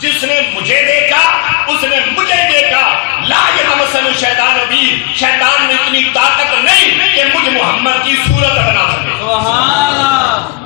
جس نے مجھے دیکھا اس نے مجھے دیکھا، لا یتمثل شیطان بھی، شیطان میں اتنی طاقت نہیں کہ مجھ محمد کی صورت بنا سکے۔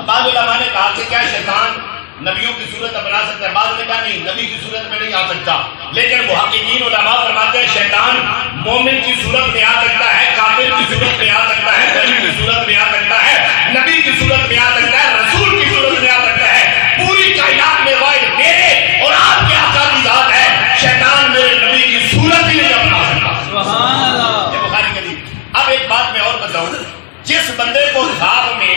بعض علماء نے کہا کہ کیا شیطان نبیوں کی صورت بنا سکتا ہے؟ بعض نے کہا نہیں، نبی کی صورت میں نہیں آ سکتا، لیکن محققین علماء فرماتے ہیں شیطان مومن کی صورت میں آ سکتا ہے، کافر کی صورت میں آ سکتا ہے، غریب کی صورت میں آ سکتا ہے، نبی کی صورت میں آ سکتا ہے، رسول کی صورت میں آ سکتا ہے۔ پوری کائنات میں واحد میرے اور آپ کے آقا کی ذات ہے، شیطان میرے نبی کی صورت ہی نہیں بنا سکتا۔ یہ بخاری حدیث۔ اب ایک بات میں اور بتاؤں، جس بندے کو خواب میں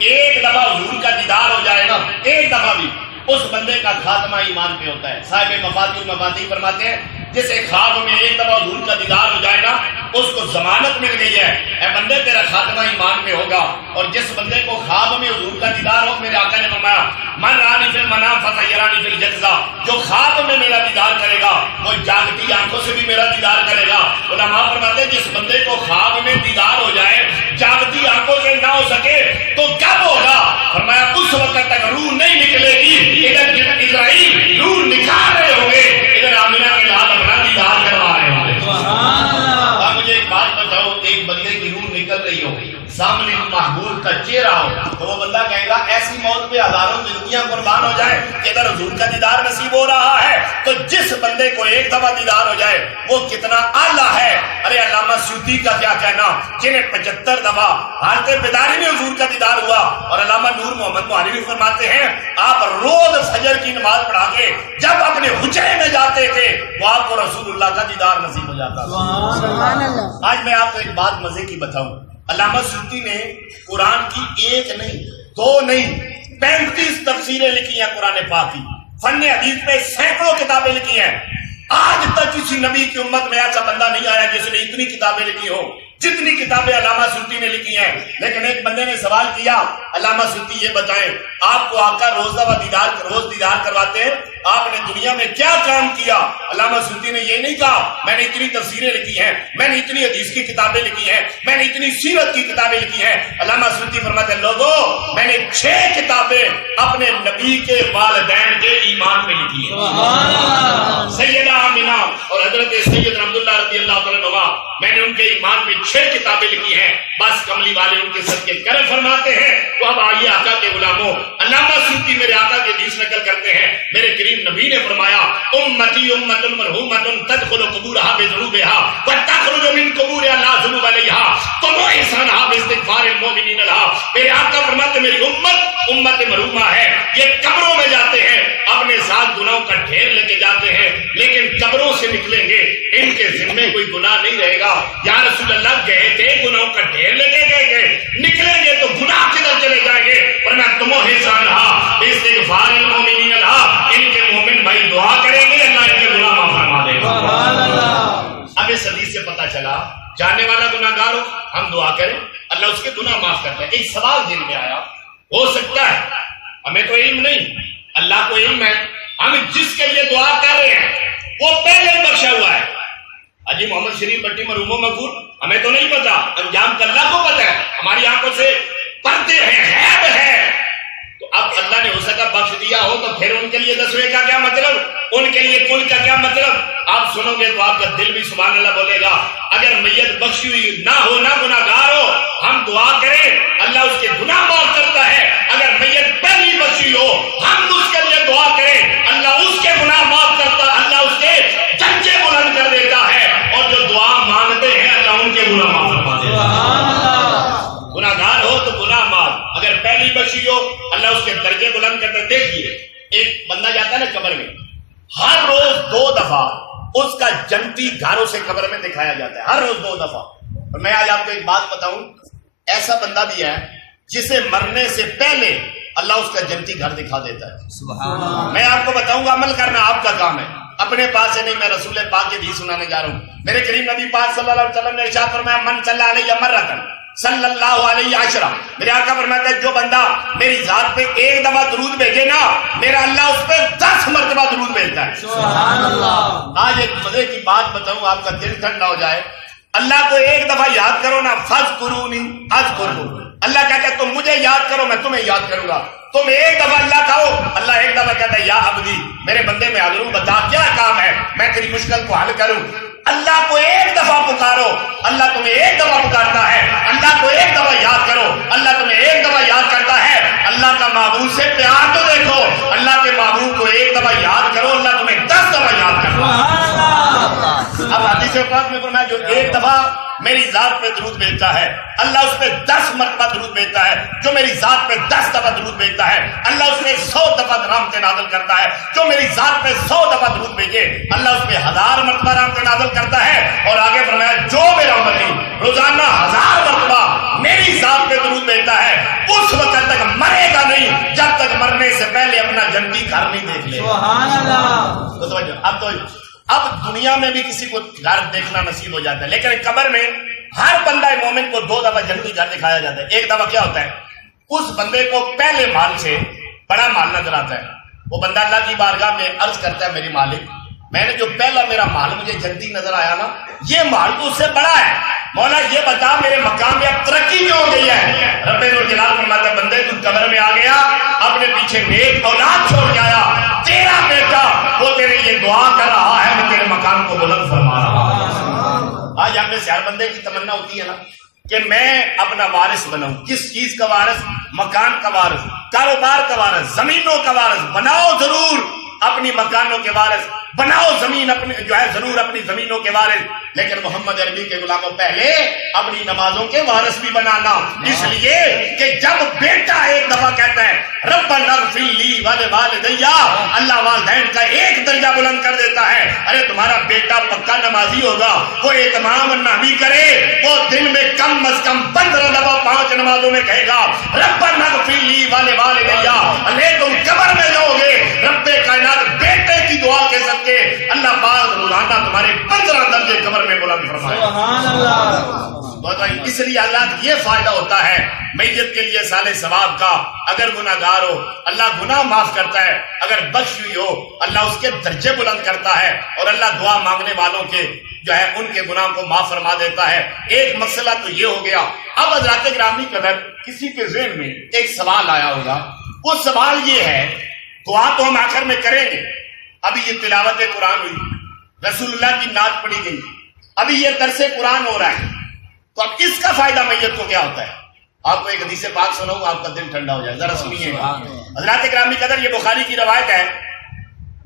ایک دفعہ حضور کا دیدار ہو جائے نا، ایک دفعہ بھی، اس بندے کا خاتمہ ایمان پہ ہوتا ہے۔ صاحب مفاتیح المفاتیح فرماتے ہیں جسے خواب میں ایک دفعہ حضور کا دیدار ہو جائے نا، اس کو ضمانت مل گئی ہے، اے بندے تیرا خاتمہ ایمان پہ ہوگا۔ اور جس بندے کو خواب میں حضور کا دیدار ہو، میرے آقا نے فرمایا من رانی فی المنام فسیرانی فی الجزا، جو خواب میں میرا دیدار کرے گا وہ جاگتی آنکھوں سے بھی میرا دیدار کرے گا۔ علماء فرماتے ہیں جس بندے کو خواب میں دیدار ہو جائے، جاگتی آنکھوں سے نہ ہو سکے تو کب ہوگا؟ فرمایا اس وقت تک روح نہیں نکلے گی، ادھر اسرائیل روح نکال رہے ہوں گے، ادھر آمینہ کے لحاظ اپنا دیدار کروا رہے ہوں گے۔ اب مجھے ایک بات بتاؤ، ایک بندے کی روح نکل رہی ہو، سامنے محبوب کا چہرہ ہو، تو وہ بندہ کہے گا ایسی موت پہ ہزاروں زندگیاں قربان ہو جائیں کہ ادھر حضور کا دیدار نصیب ہو رہا ہے۔ تو جس بندے کو ایک دفعہ دیدار ہو جائے وہ کتنا اعلیٰ ہے۔ ارے علامہ سیوطی کا کیا کہنا، جنہیں 75 دفعہ حالت بیداری میں حضور کا دیدار ہوا، اور علامہ نور محمد مہاجری فرماتے ہیں آپ روز فجر کی نماز پڑھا کے جب اپنے حجرے میں جاتے تھے وہ آپ کو رسول اللہ کا دیدار نصیب ہو جاتا تھا۔ آج میں آپ کو ایک بات مزے کی بتاؤں، علامہ سیوطی نے قرآن کی ایک نہیں، دو نہیں، 35 تفسیریں لکھی ہیں قرآن پاک کی، فن حدیث پہ سینکڑوں کتابیں لکھی ہیں۔ آج تک کسی نبی کی امت میں ایسا بندہ نہیں آیا جس نے اتنی کتابیں لکھی ہو جتنی کتابیں علامہ سیوطی نے لکھی ہیں۔ لیکن ایک بندے نے سوال کیا، علامہ سیوطی یہ بتائیں آپ کو آقا روز دیدار کرواتے ہیں، آپ نے دنیا میں کیا کام کیا؟ علامہ سیوطی نے یہ نہیں کہا میں نے اتنی تفسیریں لکھی ہیں، میں نے اتنی حدیث کی کتابیں لکھی ہیں، میں نے اتنی سیرت کی کتابیں لکھی ہیں۔ علامہ سیوطی فرماتے ہیں لوگوں میں نے 6 کتابیں اپنے نبی کے والدین کے ایمان پہ لکھی ہیں۔ سیدہ آمینہ اور حضرت سید عبداللہ رضی اللہ تعالیٰ عنہ، میں نے ان کے ایمان پہ 6 کتابیں لکھی ہیں۔ بس کملی والے ان کے صدقے کرم فرماتے ہیں۔ تو اب آئیے آقا کے غلاموں، علامہ سیوطی میرے آقا کے حدیث نقل کرتے ہیں، میرے کریم نبی نے فرمایا امتی امت مرحومۃ تدخل قبورها بذنوبها وتخرج من قبورها لا ذنوب علیہا تم احسانها باستغفار المؤمنین لها۔ میرے آقا فرماتے میری امت مرحومہ ہے، یہ قبروں میں جاتے ہیں، اپنے ساتھ گناہوں کا ڈھیر لے کے جاتے ہیں، لیکن قبروں سے نکلیں گے ان کے ذمے کوئی گناہ نہیں رہے گا۔ یا رسول اللہ گئے تھے گناہوں کا ڈھیر لے کے گئے، نکلیں گے تو گناہ کدھر چلے جائیں گے؟ ورنہ تم احسان لها باستغفار المؤمنین لها، ان کے مومن بھائی دعا کریں گے اللہ ان کے گناہ معاف فرما دے گا۔ اب اس حدیث سے پتہ چلا جاننے والا گناہگار ہو ہم دعا کریں اللہ اس کے گناہ معاف کرتا ہے۔ ایک سوال دل میں آیا، ہو سکتا ہے ہمیں تو علم نہیں، اللہ کو علم ہے، ہم جس کے لیے دعا کر رہے ہیں وہ پہلے ہی بخشا ہوا ہے۔ حاجی محمد شریف بٹی مرحوم مغفور، ہمیں تو نہیں پتا، انجام کا اللہ کو پتا ہے، ہماری آنکھوں سے پردے ہیں، غیب ہے۔ تو اب اللہ نے ہو سکا بخش دیا ہو تو پھر ان کے لیے 10ویں کا کیا مطلب، ان کے لیے کل کا کیا مطلب؟ آپ سنو گے تو آپ کا دل بھی سبحان اللہ بولے گا۔ اگر میت بخشی ہوئی نہ ہو، نہ گناہگار ہو، ہم دعا کریں اللہ اس کے گناہ معاف کرتا ہے۔ اگر میت پہلی بخشی ہو ہم اس کے لیے دعا کریں اللہ اس کے گناہ معاف کرتا، اللہ اس کے درجے بلند کر دیتا ہے، اور جو دعا مانگتے ہیں اللہ ان کے گناہ معاف فرما دیتا ہے۔ گناہگار ہو تو گناہ معاف، اگر پہلی بخشی ہو اللہ اس کے درجے بلند کرتا ہے۔ دیکھیے ایک بندہ جاتا ہے نا قبر میں، ہر روز 2 دفعہ اس کا جنتی گھر اسے قبر میں دکھایا جاتا ہے، ہر روز 2 دفعہ۔ اور میں آج آپ کو ایک بات بتاؤں، ایسا بندہ بھی ہے جسے مرنے سے پہلے اللہ اس کا جنتی گھر دکھا دیتا ہے۔ سبحان اللہ۔ میں آپ کو بتاؤں گا، عمل کرنا آپ کا کام ہے، اپنے پاس سے نہیں، میں رسول پاک کی حدیث سنانے جا رہا ہوں۔ میرے کریم نبی پاک صلی اللہ علیہ وسلم نے ارشاد فرمایا من صلی علیہ مرتن صلی اللہ علیہ عشرہ، میرے آقا فرماتا ہے جو بندہ میری ذات پہ 1 دفعہ درود بھیجے نا، میرا اللہ اس پہ 10 مرتبہ درود بھیجتا ہے۔ سبحان اللہ۔ آج ایک مزے کی بات بتاؤں آپ کا دل ٹھنڈا ہو جائے، اللہ کو 1 دفعہ یاد کرو نا، فاذکرونی اذکرکم، اللہ کہتا ہے تم مجھے یاد کرو میں تمہیں یاد کروں گا۔ تم ایک دفعہ اللہ کہو، اللہ ایک دفعہ کہتا ہے یا عبدی، میرے بندے میں حاضر ہوں، بتا کیا کام ہے، میں تیری مشکل کو حل کروں۔ اللہ کو ایک دفعہ پکارو، اللہ تمہیں ایک دفعہ پکارتا ہے۔ اللہ کو ایک دفعہ یاد کرو، اللہ تمہیں ایک دفعہ یاد کرتا ہے۔ اللہ کا معبود سے پیار تو دیکھو، اللہ کے معبود کو ایک دفعہ یاد کرو، اللہ تمہیں 10 دفعہ یاد کرتا ہے۔ اب حدیث پاک میں فرمایا جو ایک دفعہ میری ذات پہ درود بھیجتا ہے اللہ اس پہ 10 مرتبہ درود بھیجتا ہے، جو میری ذات پہ 10 دفعہ درود بھیجتا ہے اللہ اس پہ 100 دفعہ رحمت نازل کرتا ہے، جو میری ذات پہ 100 دفعہ درود بھیجے اللہ اس پہ 1000 مرتبہ رحمت نازل کرتا ہے۔ اور آگے فرمایا جو میرا امتی روزانہ 1000 مرتبہ میری ذات پہ درود بھیجتا ہے اس وقت تک مرے گا نہیں جب تک مرنے سے پہلے اپنا جنتی گھر نہیں دیکھ لے۔ سبحان اللہ۔ اب دنیا میں بھی کسی کو گھر دیکھنا نصیب ہو جاتا ہے، لیکن قبر میں ہر بندہ مومن کو 2 دفعہ جنتی گھر دکھایا جاتا ہے۔ ایک دفعہ کیا ہوتا ہے، اس بندے کو پہلے مال سے بڑا مال نظر آتا ہے، وہ بندہ اللہ کی بارگاہ میں عرض کرتا ہے میری مالک میں نے جو پہلا میرا مال مجھے جنتی نظر آیا نا یہ مال تو اس سے بڑا ہے، مولا یہ بتا میرے مقام میں اب ترقی کیوں ہو گئی ہے۔ رب الجلال فرماتا ہے بندے تم قبر میں آ گیا، اپنے پیچھے نیک اولاد چھوڑ کے آیا، تیرا بیٹا وہ تیرے یہ دعا کر رہا ہے میں تیرے مقام کو بلند فرما رہا ہوں۔ آج ہم میں سے ہر بندے کی تمنا ہوتی ہے نا کہ میں اپنا وارث بناؤں۔ کس چیز کا وارث؟ مکان کا وارث، کاروبار کا وارث، زمینوں کا وارث۔ بناؤ ضرور اپنی مکانوں کے وارث، بناؤ زمین اپنی جو ہے ضرور اپنی زمینوں کے وارث، لیکن محمد عربی کے غلاموں پہلے اپنی نمازوں کے وارث بھی بنانا، اس لیے کہ جب بیٹا ایک دفعہ کہتا ہے ربنا اغفر لی ولوالدی، اللہ والدین کا ایک درجہ بلند کر دیتا ہے۔ ارے تمہارا بیٹا پکا نمازی ہوگا، وہ اہتمام نہ بھی کرے، وہ دن میں کم از کم 15 دفعہ 5 نمازوں میں کہے گا ربنا اغفر لی ولوالدی، اللہ تم قبر میں جاؤ گے رب کائنات بیٹے کی دعا کے صدقے اللہ پاک روزانہ تمہارے 15 درجے قبر میں بلند فرمائے۔ سبحان اللہ۔ اس لیے اللہ یہ فائدہ ہوتا ہے میت کے لیے سال ثواب کا، اگر گناہگار ہو اللہ گناہ معاف کرتا ہے، اگر بخش ہوئی ہو اللہ اس کے درجے بلند کرتا ہے، اور اللہ دعا مانگنے والوں کے جو ہے ان کے گناہ کو معاف فرما دیتا ہے۔ ایک مسئلہ تو یہ ہو گیا۔ اب حضرات گرامی قدر کسی کے ذہن میں ایک سوال آیا ہوگا، وہ سوال یہ ہے، دعا تو ہم آخر میں کریں گے، ابھی یہ تلاوت قرآن ہوئی، رسول اللہ کی نعت پڑھی گئی، ابھی یہ درس قرآن ہو رہا ہے، تو اب اس کا فائدہ میت کو کیا ہوتا ہے؟ آپ کو ایک حدیث پاک سناؤں آپ کا دل ٹھنڈا ہو جائے، ذرا سنیے گا۔ حضرات گرامی قدر یہ بخاری کی روایت ہے،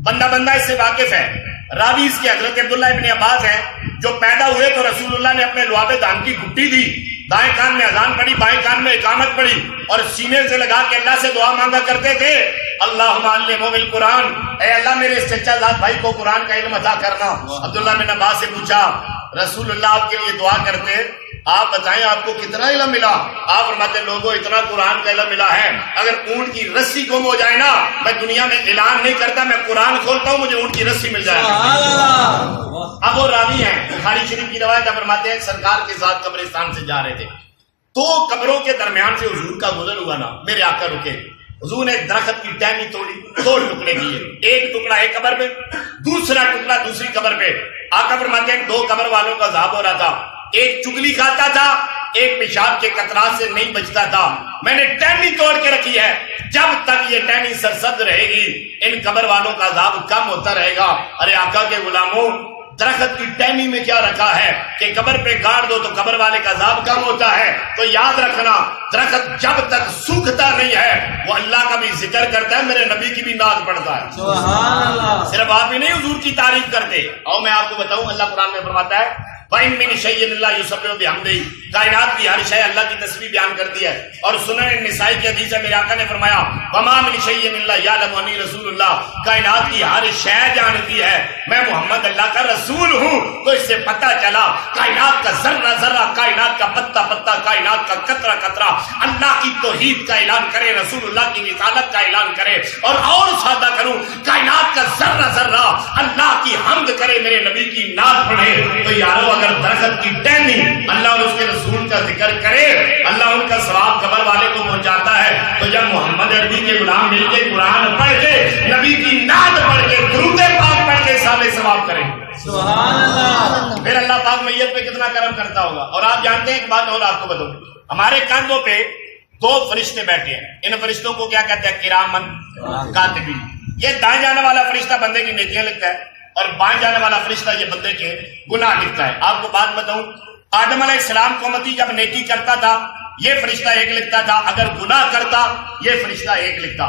بندہ اس سے واقف ہے، راوی اس کے حضرت عبداللہ ابن عباس ہیں، جو پیدا ہوئے تو رسول اللہ نے اپنے لعاب دان کی گھٹی دی، دائیں کان میں اذان پڑھی، بائیں کان میں اقامت پڑھی، اور سینے سے لگا کے اللہ سے دعا مانگا کرتے تھے، اللہم علمہ بالقرآن، اے اللہ میرے اس چچا زاد بھائی کو قرآن کا علم عطا کرنا۔ عبداللہ بن عباس سے پوچھا رسول اللہ آپ کے لیے دعا کرتے، آپ بتائیں آپ کو کتنا علم ملا؟ آپ فرماتے لوگوں اتنا قرآن کا علم ملا ہے، اگر اونٹ کی رسی گم ہو جائے نا میں دنیا میں اعلان نہیں کرتا، میں قرآن کھولتا ہوں مجھے اونٹ کی رسی مل جائے۔ اب وہ راوی ہیں، بخاری شریف کی روایت فرماتے ہیں سرکار کے ساتھ قبرستان سے جا رہے تھے، 2 قبروں کے درمیان سے حضور کا گزر ہوا نا، میرے آقا رکے، حضور نے ایک درخت کی ٹہنی توڑی، 2 ٹکڑے کیے، ایک ٹکڑا ایک قبر پہ، دوسرا ٹکڑا دوسری قبر پہ۔ آقا فرماتے ہیں 2 قبر والوں کا عذاب ہو رہا تھا، ایک چگلی کھاتا تھا، ایک پیشاب کے قطرات سے نہیں بچتا تھا، میں نے ٹہنی توڑ کے رکھی ہے، جب تک یہ ٹہنی سرسبز رہے گی ان قبر والوں کا عذاب کم ہوتا رہے گا۔ ارے آقا کے غلاموں درخت کی ٹہنی میں کیا رکھا ہے کہ قبر پہ گاڑ دو تو قبر والے کا عذاب کم ہوتا ہے، تو یاد رکھنا درخت جب تک سوکھتا نہیں ہے وہ اللہ کا بھی ذکر کرتا ہے، میرے نبی کی بھی نعت پڑھتا ہے۔ سبحان اللہ۔ صرف آپ ہی نہیں حضور کی تعریف کرتے، اور میں آپ کو بتاؤں اللہ قرآن میں فرماتا ہے وَإِن مِّن شَيْءٍ إِلَّا يُسَبِّحُ بِحَمْدِهِ، کائنات کی ہر شے اللہ کی تسبیح بیان کرتی ہے۔ اور سنن النسائی کی حدیث ہے میرے آقا نے فرمایا وَمَا مِن شَيْءٍ إِلَّا يَعْلَمُ أَنِّي رَسُولُ اللَّهِ، کائنات کی ہر شے جانتی ہے میں محمد اللہ کا رسول ہوں، تو اس سے پتہ چلا کائنات کا ذرہ ذرہ، کائنات کا پتہ پتہ، کائنات کا قطرہ قطرہ اللہ کی توحید کا اعلان کرے، رسول اللہ کی رسالت کا اعلان کرے، اور سادہ کروں کائنات کا ذرہ ذرہ اللہ کی حمد کرے، میرے نبی کی نعت پڑھے۔ تو یارو اگر درخت کی ٹہنی اللہ اور اس کے رسول کا ذکر کرے اللہ ان کا ثواب قبر والے کو پہنچاتا ہے، تو جب محمد عربی کے غلام مل کے قرآن پڑھ کے نبی کی نعت پڑھ کے درود پاک پڑھ کے سال ثواب کریں سبحان اللہ، پھر اللہ پاک میت پہ کتنا کرم کرتا ہوگا۔ اور آپ جانتے ہیں ایک بات اور آپ کو بتاؤں، ہمارے کاندھوں پہ دو فرشتے بیٹھے ہیں. ان فرشتوں کو کیا کہتے ہیں؟ کرامن کاتبین. یہ دائیں جانے والا فرشتہ بندے کی نیکیاں لکھتا ہے اور بائیں جانے والا فرشتہ یہ بندے کے گناہ لکھتا ہے. آپ کو بات بتاؤں، آدم علیہ السلام کو امتی جب نیکی کرتا تھا یہ فرشتہ ایک لکھتا تھا، اگر گناہ کرتا یہ فرشتہ ایک لکھتا.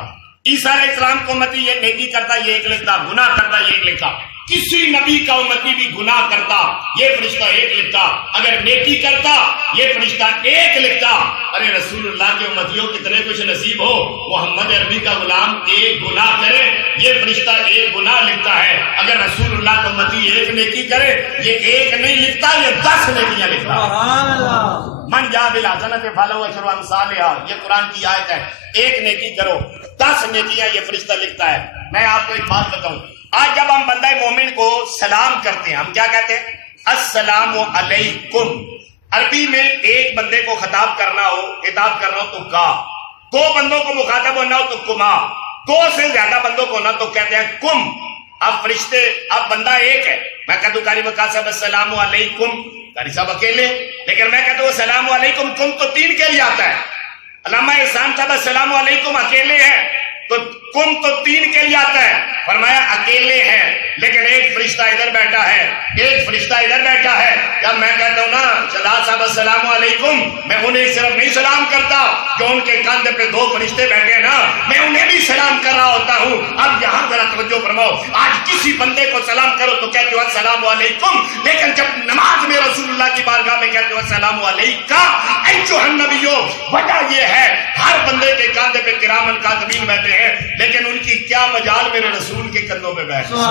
عیسیٰ علیہ السلام کو امتی یہ نیکی کرتا یہ ایک لکھتا، گناہ کرتا یہ ایک لکھتا. کسی نبی کا امتی بھی گناہ کرتا یہ فرشتہ ایک لکھتا، اگر نیکی کرتا یہ فرشتہ ایک لکھتا. ارے رسول اللہ کے امتیوں کتنے کچھ نصیب ہو، محمد عربی کا غلام ایک گناہ کرے یہ فرشتہ ایک گناہ لکھتا ہے. اگر رسول اللہ کا امتی ایک نیکی کرے یہ ایک نہیں لکھتا، یہ 10 نیکیاں لکھتا. من جا بالحسنۃ فلہ عشر امثالھا، یہ قرآن کی آیت ہے. ایک نیکی کرو 10 نیکیاں یہ فرشتہ لکھتا ہے. میں آپ کو ایک بات بتاؤں، آج جب ہم بندہ مومن کو سلام کرتے ہیں ہم کیا کہتے ہیں؟ السلام علیکم. عربی میں ایک بندے کو خطاب کرنا ہو تو کا، 2 بندوں کو مخاطب ہونا ہو تو کما، 2 سے زیادہ بندوں کو ہونا تو کہتے ہیں کم. اب فرشتے، اب بندہ ایک ہے، میں کہتا ہوں قاری وقاص صاحب السلام علیکم، قاری صاحب اکیلے، لیکن میں کہتا ہوں السلام علیکم کم تو 3 کے لیے آتا ہے. علامہ احسان صاحب السلام علیکم اکیلے ہیں تو کم تو 3 کے لیے آتا ہے. فرمایا اکیلے ہیں لیکن ایک فرشتہ ادھر بیٹھا ہے، ایک فرشتہ ادھر بیٹھا ہے. جب میں کہتا ہوں نا شہزاد صاحب السلام علیکم، میں انہیں صرف نہیں سلام کرتا، جو ان کے کاندھے پہ 2 فرشتے بیٹھے ہیں نا میں انہیں بھی سلام کر رہا ہوتا ہوں. اب یہاں ذرا توجہ فرماؤ، آج کسی بندے کو سلام کرو تو کہتے ہو السلام علیکم، لیکن جب نماز میں رسول اللہ کی بارگاہ میں کہتے ہو السلام علیکہ ایھا النبیو، وجہ یہ ہے ہر بندے کے کاندھے پہ کرامن کاتبین بیٹھے ہیں، لیکن ان کی کیا مجال میرے رسول کے کندھوں پہ بیٹھے.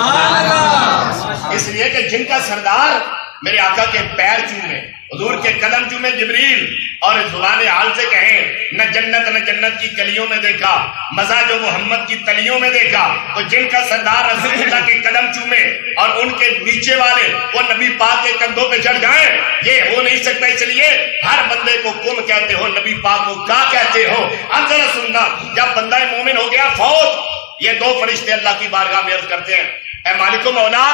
اس لیے کہ جن کا سردار میرے آقا کے پیر چومے، حضور کے قدم چومے جبریل، اور زبان حال سے کہیں نہ جنت کی کلیوں میں دیکھا مزہ جو محمد کی تلیوں میں دیکھا، تو جن کا سردار رسول اللہ کے قدم چومے اور ان کے نیچے والے وہ نبی پاک کے کندھوں پہ چڑھ جائیں، یہ ہو نہیں سکتا. اس لیے ہر بندے کو کم کہتے ہو، نبی پاک کو کا کہتے ہو. اب ذرا سننا، جب بندہ مومن ہو گیا فوت، یہ 2 فرشتے اللہ کی بارگاہ میں عرض کرتے ہیں اے مالک و مولا،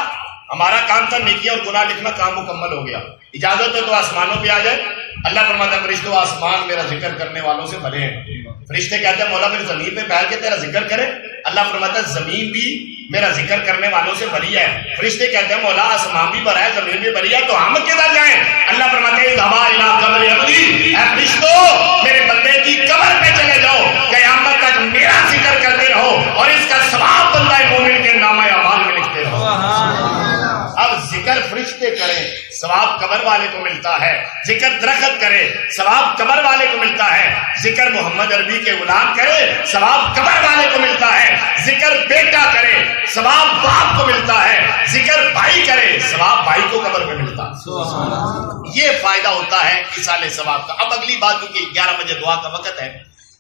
ہمارا کام تھا نیکی اور گناہ لکھنا، کام مکمل ہو گیا، اجازت ہے تو آسمانوں پہ آ جائے. اللہ فرماتا ہے فرشتوں آسمان میرا ذکر کرنے والوں سے بھرے ہیں. فرشتے کہتے ہیں مولا پھر زمین پہ بیٹھ کے تیرا ذکر کرے. اللہ فرماتا ہے زمین بھی میرا ذکر کرنے والوں سے بھری ہے. فرشتے کہتے ہیں مولا آسمان بھی بھرا ہے زمین بھی بھری ہے تو ہم کدھر جائیں؟ اللہ فرماتے ہیں اذهبا الى قبر عبدی، اے فرشتوں میرے بندے کی قبر پہ چلے جاؤ، قیامت تک میرا ذکر کرتے رہو اور اس کا ثواب بندہ مومن کے نامہ اعمال میں لکھتے رہو. اب ذکر فرشتے کریں ثواب قبر والے کو ملتا ہے، ذکر درخت کرے ثواب قبر والے کو ملتا ہے، ذکر محمد عربی کے غلام کرے ثواب قبر والے کو ملتا ہے، ذکر بیٹا کرے ثواب باپ کو ملتا ہے، ذکر بھائی کرے ثواب بھائی کو قبر میں ملتا ہے. یہ فائدہ ہوتا ہے اصالہ ثواب کا. اب اگلی بات، کیونکہ 11 بجے دعا کا وقت ہے،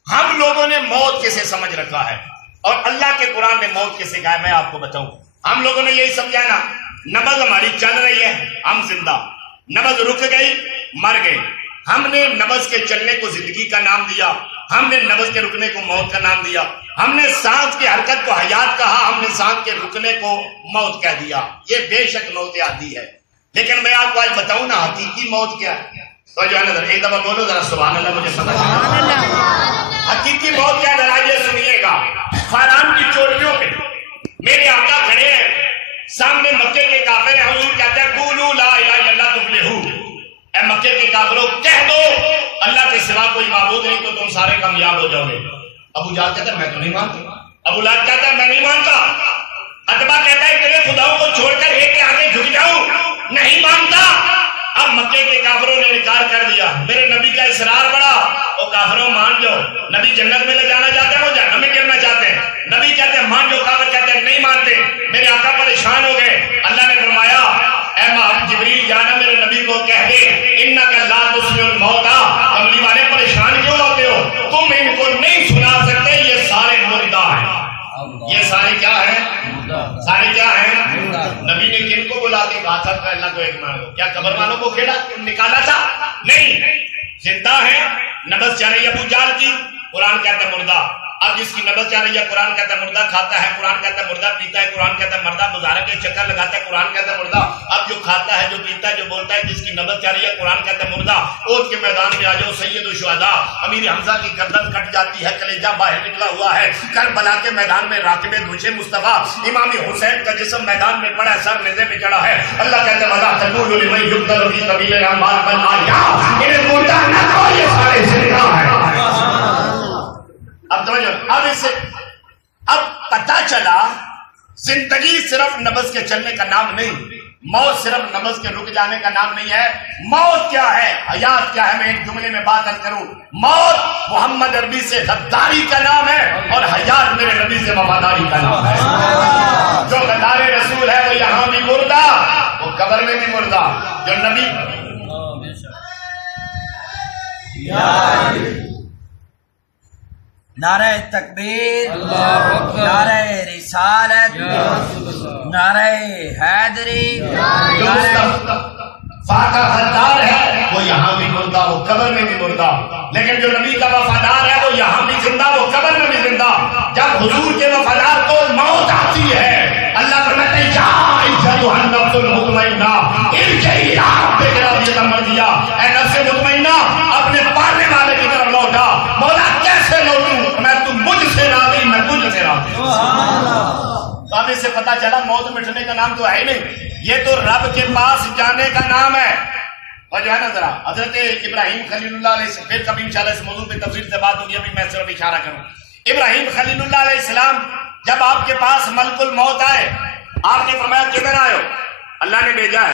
ہم لوگوں نے موت کیسے سمجھ رکھا ہے اور اللہ کے قرآن نے موت کیسے کہا ہے میں آپ کو بتاؤں. ہم لوگوں نے یہی سمجھا نا نبض ہماری چل رہی ہے ہم زندہ، نبض رک گئی مر گئے. ہم نے نبض کے چلنے کو زندگی کا نام دیا، ہم نے نبض کے رکنے کو موت کا نام دیا، ہم نے سانس کی حرکت کو حیات کہا، ہم نے سانس کے رکنے کو موت کہہ دیا. یہ بے شک موت عادی ہے، لیکن میں آپ کو آج بتاؤں نا حقیقی موت کیا ہے. تو جو ہے نا ایک دفعہ بولو ذرا سبحان اللہ، مجھے پتا چلا حقیقی موت کیا. ذرا یہ سنیے گا، فاران کی چوٹیوں پہ میرے آقا کھڑے ہیں، سامنے مکے کے کافر ہیں، حضور کہتے ہیں قولوا لا الہ الا اللہ تفلحوا، اے مکے کے کافروں کہہ دو اللہ کے سوا کوئی معبود نہیں تو تم سارے کامیاب ہو جاؤ گے. ابو جہل کہتا ہے میں تو نہیں مانتا، ابو لہب کہتا ہے میں نہیں مانتا، عتبہ کہتا ہے تیرے خداؤں کو چھوڑ کر ایک کے آگے جھک جاؤں، نہیں مانتا. اب مکے کے کافروں نے انکار کر دیا، میرے نبی کا اصرار بڑا، وہ کافروں مان جاؤ، نبی جنت میں لے جانا چاہتے ہیں وہ جہنم میں گرنا چاہتے ہیں. نبی کہتے ہیں مان جاؤ، کافر کہتے ہیں نہیں مانتے. میرے آقا پریشان ہو گئے. اللہ نے فرمایا اے محمد جبریل جانا میرے نبی کو کہہ دے انک لا تسمع الموتى، کملی والے پریشان کیوں ہوتے ہو، تم ان کو نہیں سنا سکتے، یہ سارے مردہ ہیں. یہ سارے کیا ہیں؟ سارے کیا ہیں؟ نبی نے کن کو بلا کے کہا تھا کہ اللہ کو ایک مانو؟ کیا قبر والوں کو کھیلا نکالا تھا؟ نہیں، زندہ ہے، نبض چل رہی ہے ابو جہل کی. قرآن کہتا ہے مردہ. اب جس کی نبض جا رہی ہے قرآن کہتا ہے مردہ کھاتا ہے، قرآن کہتا ہے مردہ پیتا ہے، قرآن کہتا ہے مردہ مظاہرہ کے چکر لگاتا ہے، قرآن کہتا ہے مردہ۔ اب جو کھاتا ہے، جو پیتا ہے، جو بولتا ہے، جس کی نبض جا رہی ہے قرآن کہتا ہے مردہ۔ احد کے میدان میں آ جاؤ سید الشہداء، امیر حمزہ کی گردن کٹ جاتی ہے، کلیجہ باہر نکلا ہوا ہے۔ کربلا کے میدان میں راکب گوشے مصطفیٰ امام حسین کا جسم میدان میں پڑا ہے، سر نیزے پہ چڑھا ہے۔ اللہ کہتے ہیں وَلَا تَقُولُوا لِمَن يُقْتَلُ فِي سَبِيلِ اللَّهِ أَمْوَاتٌ بَلْ أَحْيَاءٌ، انہیں مردہ نہ کہو، یہ سارے زندہ ہیں۔ اب توجہ، اب اس سے اب پتہ چلا زندگی صرف نبض کے چلنے کا نام نہیں، موت صرف نبض کے رک جانے کا نام نہیں ہے۔ موت کیا ہے، حیات کیا ہے، میں ایک جملے میں بات کروں۔ موت محمد عربی سے غداری کا نام ہے اور حیات میرے نبی سے وفاداری کا نام ہے۔ جو غدار رسول ہے وہ یہاں بھی مردہ، وہ قبر میں بھی مردہ۔ جو نبی نعرہ تکبیر، نعرہ رسالت، نعرہ حیدری، فاقہ غدار ہے وہ یہاں بھی مردہ، وہ قبر میں بھی مردہ۔ لیکن جو نبی کا وفادار ہے وہ یہاں بھی زندہ، وہ قبر میں بھی زندہ۔ جب حضور کے وفادار کو موت آتی ہے، اللہ فرماتا ہے یا ایھا النفس المطمئنہ ارجعی الی ربک راضیۃ مرضیہ، اے نفس مطمئنہ اپنے پالنے والے کی طرف لوٹا۔ مولا کیسے لوٹوں، میں تو مجھ سے راضی، میں تجھ سے راضی۔ تو اب اس سے پتہ چلا موت مٹنے کا نام تو ہے ہی نہیں، یہ تو رب کے پاس جانے کا نام ہے۔ اور جو ہے نا ذرا حضرت ابراہیم خلیل اللہ علیہ السلام، پھر کبھی انشاءاللہ اس موضوع پہ تفصیل سے بات ہوگی، ابھی میں صرف اشارہ کروں۔ ابراہیم خلیل اللہ علیہ السلام جب آپ کے پاس ملک الموت آئے، آپ نے فرمایا کدھر آئے ہو؟ اللہ نے بھیجا ہے